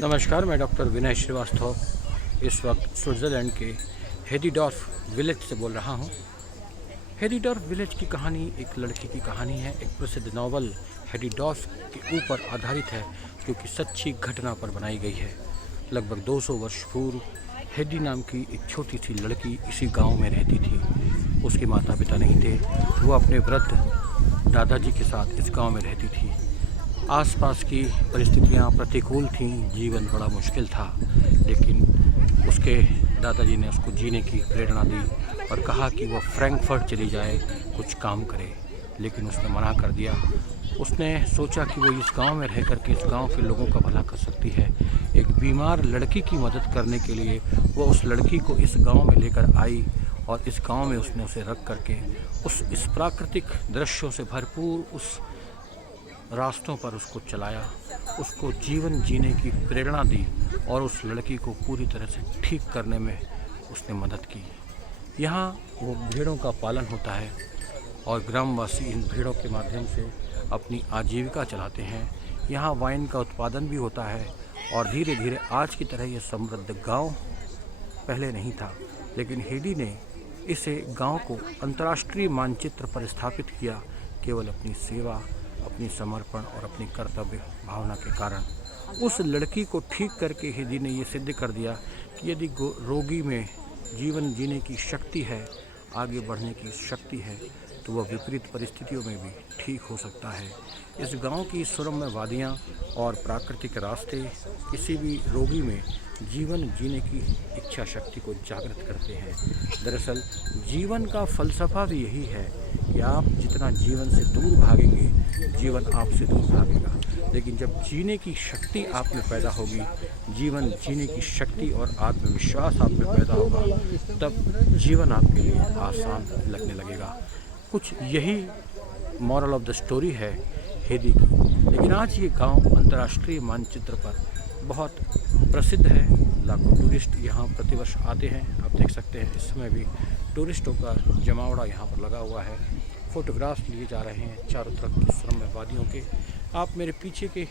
नमस्कार, मैं डॉक्टर विनय श्रीवास्तव इस वक्त स्विट्ज़रलैंड के हेदीडॉर्फ विलेज से बोल रहा हूँ। हेदीडॉर्फ विलेज की कहानी एक लड़की की कहानी है। एक प्रसिद्ध नावल हेदीडॉर्फ के ऊपर आधारित है, जो कि सच्ची घटना पर बनाई गई है। लगभग 200 वर्ष पूर्व हेदी नाम की एक छोटी सी लड़की इसी गांव में रहती थी। उसके माता पिता नहीं थे। वो अपने वृद्ध दादाजी के साथ इस गांव में रहती थी। आसपास की परिस्थितियां प्रतिकूल थीं, जीवन बड़ा मुश्किल था, लेकिन उसके दादाजी ने उसको जीने की प्रेरणा दी और कहा कि वह फ्रैंकफर्ट चली जाए, कुछ काम करे। लेकिन उसने मना कर दिया। उसने सोचा कि वो इस गांव में रह कर के इस गांव के लोगों का भला कर सकती है। एक बीमार लड़की की मदद करने के लिए वो उस लड़की को इस गांव में लेकर आई और इस गांव में उसने उसे रख करके इस प्राकृतिक दृश्यों से भरपूर उस रास्तों पर उसको चलाया, उसको जीवन जीने की प्रेरणा दी और उस लड़की को पूरी तरह से ठीक करने में उसने मदद की। यहाँ वो भेड़ों का पालन होता है और ग्रामवासी इन भेड़ों के माध्यम से अपनी आजीविका चलाते हैं। यहाँ वाइन का उत्पादन भी होता है और धीरे धीरे आज की तरह ये समृद्ध गांव पहले नहीं था, लेकिन हेडी ने इसे गांव को अंतर्राष्ट्रीय मानचित्र पर स्थापित किया, केवल अपनी सेवा, अपनी समर्पण और अपनी कर्तव्य भावना के कारण। उस लड़की को ठीक करके हेदी ने ये सिद्ध कर दिया कि यदि रोगी में जीवन जीने की शक्ति है, आगे बढ़ने की शक्ति है, तो वह विपरीत परिस्थितियों में भी ठीक हो सकता है। इस गांव की सुरम्य वादियाँ और प्राकृतिक रास्ते किसी भी रोगी में जीवन जीने की इच्छा शक्ति को जागृत करते हैं। दरअसल जीवन का फलसफा भी यही है कि आप जितना जीवन से दूर भागेंगे, जीवन आपसे दूर भागेगा। लेकिन जब जीने की शक्ति आप में पैदा होगी, जीवन जीने की शक्ति और आत्मविश्वास आप में पैदा होगा, तब जीवन आपके लिए आसान लगने लगेगा। कुछ यही मॉरल ऑफ द स्टोरी है हेदी की। लेकिन आज ये गांव अंतर्राष्ट्रीय मानचित्र पर बहुत प्रसिद्ध है। लाखों टूरिस्ट यहाँ प्रतिवर्ष आते हैं। आप देख सकते हैं इस समय भी टूरिस्टों का जमावड़ा यहाँ पर लगा हुआ है। फ़ोटोग्राफ्स लिए जा रहे हैं चारों तरफ की सुरम्य वादियों के। आप मेरे पीछे के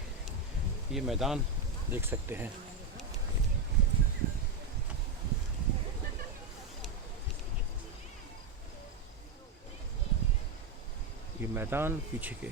ये मैदान देख सकते हैं। ये मैदान पीछे के